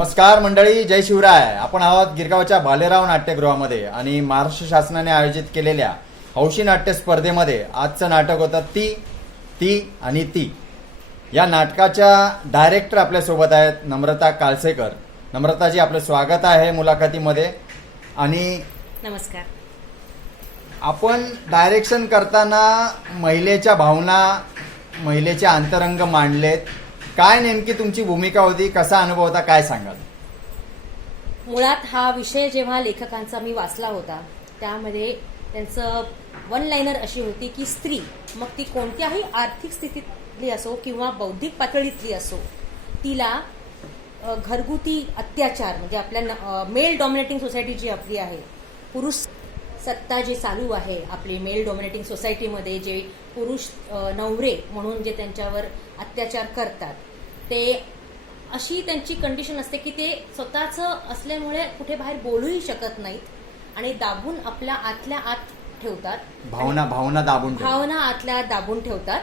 नमस्कार मंडळी जय शिवराय. आपण आहोत गिरगावच्या भालेराव नाट्यगृहामध्ये आणि महाराष्ट्र शासनाने आयोजित केलेल्या हौशी नाट्य स्पर्धेमध्ये आजचं नाटक होतं ती ती आणि ती. या नाटकाच्या डायरेक्टर आपल्यासोबत आहेत नम्रता कालसेकर नम्रताजी आपलं स्वागत आहे मुलाखतीमध्ये. आणि नमस्कार. आपण डायरेक्शन करताना महिलेच्या भावना महिलेचे अंतरंग मांडलेत. काय नेमकी तुमची भूमिका होती? कसा अनुभव होता? काय सांगाल? मुळात हा विषय जेव्हा लेखकांचा मी वाचला होता त्यामध्ये त्यांचं वन लाईनर अशी होती की स्त्री मग ती कोणत्याही आर्थिक स्थितीतली असो किंवा बौद्धिक पातळीतली असो तिला घरगुती अत्याचार म्हणजे आपल्या मेल डॉमिनेटिंग सोसायटी जी आपली आहे पुरुष सत्ता जी चालू आहे आपली मेल डॉमिनेटिंग सोसायटीमध्ये जे पुरुष नवरे म्हणून जे त्यांच्यावर अत्याचार करतात ते अशी त्यांची कंडिशन असते की ते स्वतःचं असल्यामुळे कुठे बाहेर बोलूही शकत नाहीत आणि दाबून आपल्या आतल्या आत ठेवतात भावना भावना दाबून. भावना आतल्या दाबून ठेवतात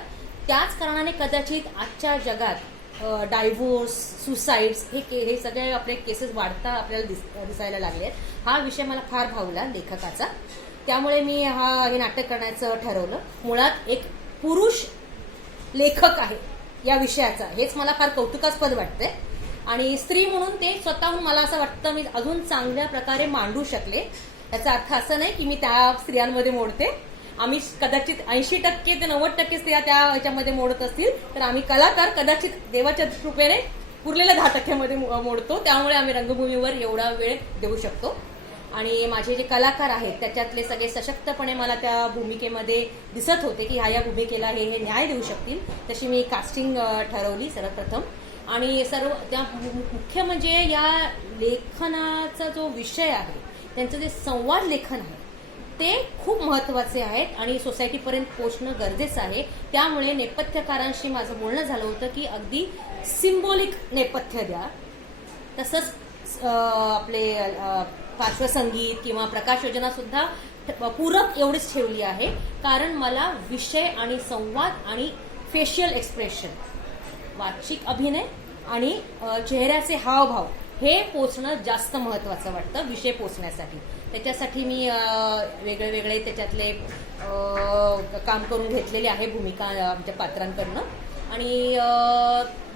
त्याच कारणाने कदाचित आजच्या जगात डायव्होर्स सुसाईड्स हे के हे सगळे आपले केसेस वाढता आपल्याला दिस- दिसायला लागले आहेत. हा विषय मला फार भावला लेखकाचा. त्यामुळे मी हा हे नाटक करण्याचं ठरवलं. मुळात एक पुरुष लेखक आहे या विषयाचा. हेच मला फार कौतुकास्पद वाटतंय. आणि स्त्री म्हणून ते स्वतःहून मला असं वाटतं मी अजून चांगल्या प्रकारे मांडू शकले. याचा अर्थ असं नाही की मी त्या स्त्रियांमध्ये मोडते. आम्ही कदाचित ऐंशी टक्के ते नव्वद टक्के स्त्रिया त्या ह्याच्यामध्ये मोडत असतील तर आम्ही कलाकार कदाचित देवाच्या कृपेने उरलेल्या दहा टक्क्यामध्ये मोडतो. त्यामुळे आम्ही रंगभूमीवर एवढा वेळ देऊ शकतो. आणि माझे जे कलाकार आहेत त्याच्यातले सगळे सशक्तपणे मला त्या भूमिकेमध्ये दिसत होते की ह्या या भूमिकेला हे हे न्याय देऊ शकतील तशी मी कास्टिंग ठरवली सर्वप्रथम. आणि सर्व त्या मुख्य म्हणजे या लेखनाचा जो विषय आहे त्यांचं जे संवाद लेखन आहे ते खूप महत्त्वाचे आहेत आणि सोसायटीपर्यंत पोहोचणं गरजेचं आहे. त्यामुळे नेपथ्यकारांशी माझं बोलणं झालं होतं की अगदी सिम्बॉलिक नेपथ्य द्या. तसंच आपले पार्श्वसंगीत किंवा प्रकाश योजना सुद्धा पूरक एवढीच ठेवली आहे. कारण मला विषय आणि संवाद आणि फेशियल एक्सप्रेशन वाचिक अभिनय आणि चेहऱ्याचे हावभाव हे पोचणं जास्त महत्वाचं वाटतं विषय पोचण्यासाठी. त्याच्यासाठी मी वेगळे वेगळे त्याच्यातले काम करून घेतलेले आहे भूमिका आमच्या पात्रांकडनं. आणि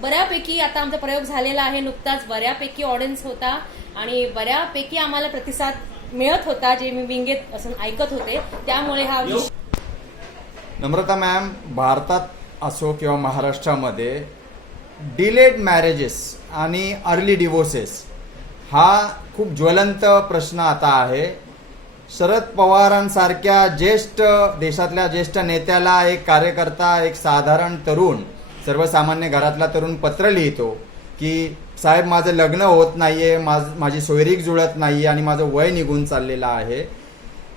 बऱ्यापैकी आता आमचा प्रयोग झालेला आहे नुकताच. बऱ्यापैकी ऑडियन्स होता आणि बऱ्यापैकी आम्हाला प्रतिसाद मिळत होता जे मी विंगेत असून ऐकत होते. त्यामुळे हा विषय नम्रता मॅम भारतात असो किंवा महाराष्ट्रामध्ये डिलेड मॅरेजेस आणि अर्ली डिवोर्सेस हा खूप ज्वलंत प्रश्न आता आहे. शरद पवारांसारख्या ज्येष्ठ देशातल्या ज्येष्ठ नेत्याला एक कार्यकर्ता एक साधारण तरुण सर्वसामान्य घरातला तरुण पत्र लिहितो की साहेब माझं लग्न होत नाही आहे माझ माझी सोयरीक जुळत नाही आणि माझं वय निघून चाललेलं आहे.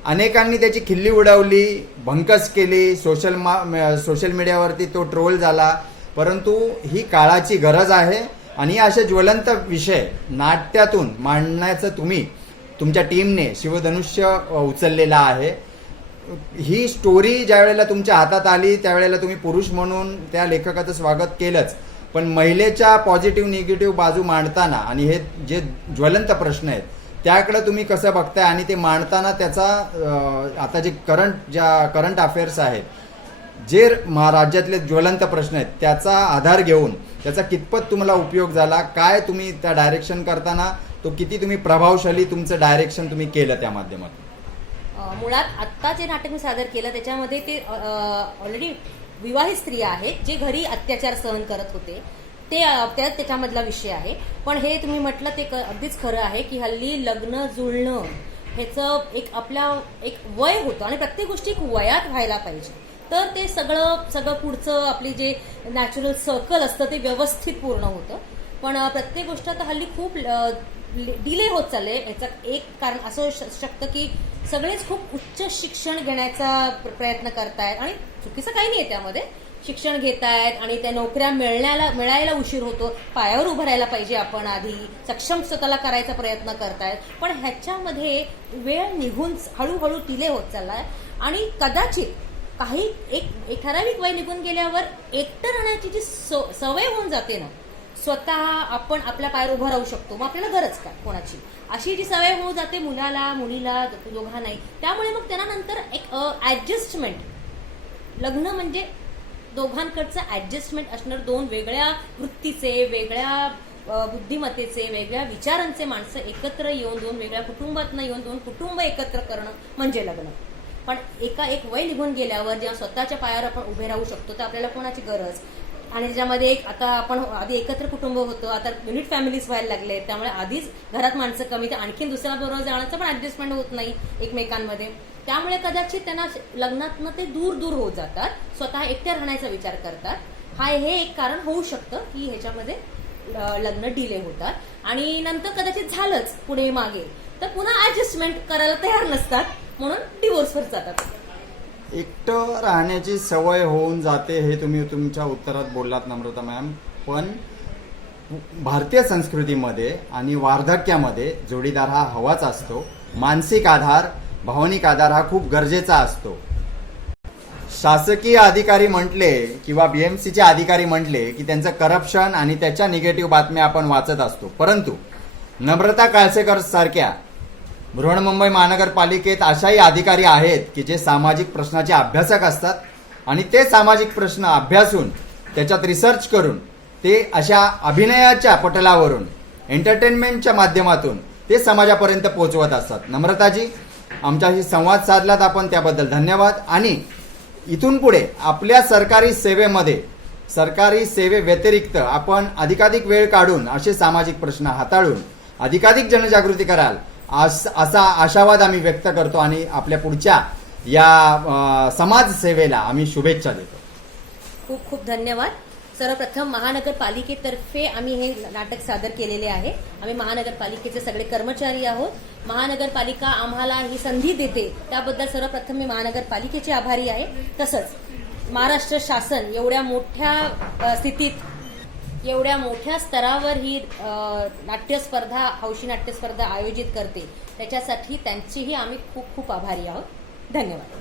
अनेकांनी त्याची खिल्ली उडवली भंकस केली सोशल मा सोशल मीडियावरती तो ट्रोल झाला. परंतु ही काळाची गरज आहे आणि असे ज्वलंत विषय नाट्यातून मांडण्याचं तुम्ही तुमच्या टीमने शिवधनुष्य उचललेला आहे. ही स्टोरी ज्या वेळेला तुमच्या हातात आली त्यावेळेला तुम्ही पुरुष म्हणून त्या लेखकाचं स्वागत केलंच. पण महिलेच्या पॉझिटिव्ह निगेटिव्ह बाजू मांडताना आणि हे जे ज्वलंत प्रश्न आहेत त्याकडे तुम्ही कसं बघताय? आणि ते मांडताना त्याचा आता जे करंट ज्या करंट अफेअर्स आहेत जे महाराज्यातले ज्वलंत प्रश्न आहेत त्याचा आधार घेऊन त्याचा कितपत तुम्हाला उपयोग झाला काय तुम्ही त्या डायरेक्शन करताना तो किती तुम्ही प्रभावशाली तुमचं डायरेक्शन तुम्ही केलं त्या माध्यमातून? मुळात आत्ता जे नाटक मी सादर केलं त्याच्यामध्ये ते ऑलरेडी विवाहित स्त्रिया आहेत जे घरी अत्याचार सहन करत होते ते अ, त्याच्यामधला विषय आहे. पण हे तुम्ही म्हटलं ते क- अगदीच खरं आहे की हल्ली लग्न जुळणं ह्याचं एक आपल्या एक वय होतं आणि प्रत्येक गोष्टी एक वयात व्हायला पाहिजे. तर ते सगळं सगळं पुढचं आपली जे नॅचरल सर्कल असतं ते व्यवस्थित पूर्ण होतं. पण प्रत्येक गोष्ट आता हल्ली खूप डिले होत चालले याचं एक कारण असं श- शकतं की सगळेच खूप उच्च शिक्षण घेण्याचा प्र- प्रयत्न करतायत आणि चुकीचं काही नाही त्यामध्ये. शिक्षण घेतायत आणि त्या नोकऱ्या मिळण्याला मिळायला उशीर होतो. पायावर उभं राहायला पाहिजे आपण आधी. सक्षम स्वतःला करायचा प्रयत्न करतायत. पण ह्याच्यामध्ये वेळ निघून हळूहळू डिले होत चाललाय. आणि कदाचित काही एक एक ठराविक वय निघून गेल्यावर एकटं राहण्याची जी सवय होऊन जाते ना स्वतः आपण आपल्या पायावर उभं राहू शकतो. मग आपल्याला गरज काय? कोणाची? अशी जी सवय होऊन जाते मुलाला मुलीला दोघांनाही त्यामुळे मग त्यांना नंतर एक ऍडजस्टमेंट लग्न म्हणजे दोघांकडचं ऍडजस्टमेंट असणार दोन वेगळ्या वृत्तीचे वेगळ्या बुद्धिमत्तेचे वेगळ्या विचारांचे माणसं एकत्र येऊन दोन वेगळ्या कुटुंबातनं येऊन दोन कुटुंब एकत्र करणं म्हणजे लग्न. पण एका एक वय निघून गेल्यावर जेव्हा स्वतःच्या पायावर आपण उभे राहू शकतो तर आपल्याला कोणाची गरज? आणि त्याच्यामध्ये एक आता आपण आधी एकत्र कुटुंब होतं आता युनिट फॅमिलीज व्हायला लागले त्यामुळे आधीच घरात माणसं कमी तर आणखीन दुसऱ्या बरोबर जाण्याचं पण ऍडजस्टमेंट होत नाही एकमेकांमध्ये. त्यामुळे कदाचित त्यांना लग्नातनं ते दूर दूर होत जातात स्वतः एकट्या राहण्याचा विचार करतात. हा हे एक कारण होऊ शकतं की ह्याच्यामध्ये लग्न डिले होतात. आणि नंतर कदाचित झालंच पुढे मागे तर पुन्हा ऍडजस्टमेंट करायला तयार नसतात. म्हणून डिवोर्सवर जातात. एकटं राहण्याची सवय होऊन जाते हे तुम्ही तुमच्या उत्तरात बोललात नम्रता मॅम. पण भारतीय संस्कृतीमध्ये आणि वार्धक्यामध्ये जोडीदार हा हवाच असतो. मानसिक आधार भावनिक आधार हा खूप गरजेचा असतो. शासकीय अधिकारी म्हटले किंवा बी एम सीचे अधिकारी म्हटले की त्यांचं करप्शन आणि त्याच्या निगेटिव्ह बातम्या आपण वाचत असतो. परंतु नम्रता काळसेकर सारख्या बृहन्मुंबई महानगरपालिकेत अशाही अधिकारी आहेत की जे सामाजिक प्रश्नाचे अभ्यासक असतात आणि ते सामाजिक प्रश्न अभ्यासून त्याच्यात रिसर्च करून ते अशा अभिनयाच्या पटलावरून एंटरटेनमेंटच्या माध्यमातून ते समाजापर्यंत पोहोचवत असतात. नम्रताजी आमच्याशी संवाद साधलात आपण त्याबद्दल धन्यवाद. आणि इथून पुढे आपल्या सरकारी सेवेमध्ये सरकारी सेवे व्यतिरिक्त आपण अधिकाधिक वेळ काढून असे सामाजिक प्रश्न हाताळून अधिकाधिक जनजागृती कराल. अस- असा आशावाद आम्ही व्यक्त करतो आणि आपल्या पुढच्या या समाजसेवेला समाज सेवेला आम्ही शुभेच्छा देतो. खूप खूप धन्यवाद. सर्वप्रथम महानगरपालिकेतर्फे आम्ही हे नाटक सादर केलेले आहे. आम्ही महानगरपालिकेचे सगळे कर्मचारी आहोत. महानगरपालिका आम्हाला ही संधी देते. त्याबद्दल सर्वप्रथम मी महानगरपालिकेचे आभारी आहे. तसंच महाराष्ट्र शासन एवढ्या मोठ्या स्थितीत एवढ्या मोठ्या स्तरावर ही नाट्यस्पर्धा हौशी नाट्यस्पर्धा आयोजित करते. त्याच्यासाठी त्यांचीही आम्ही खूप खूप आभारी आहोत. धन्यवाद.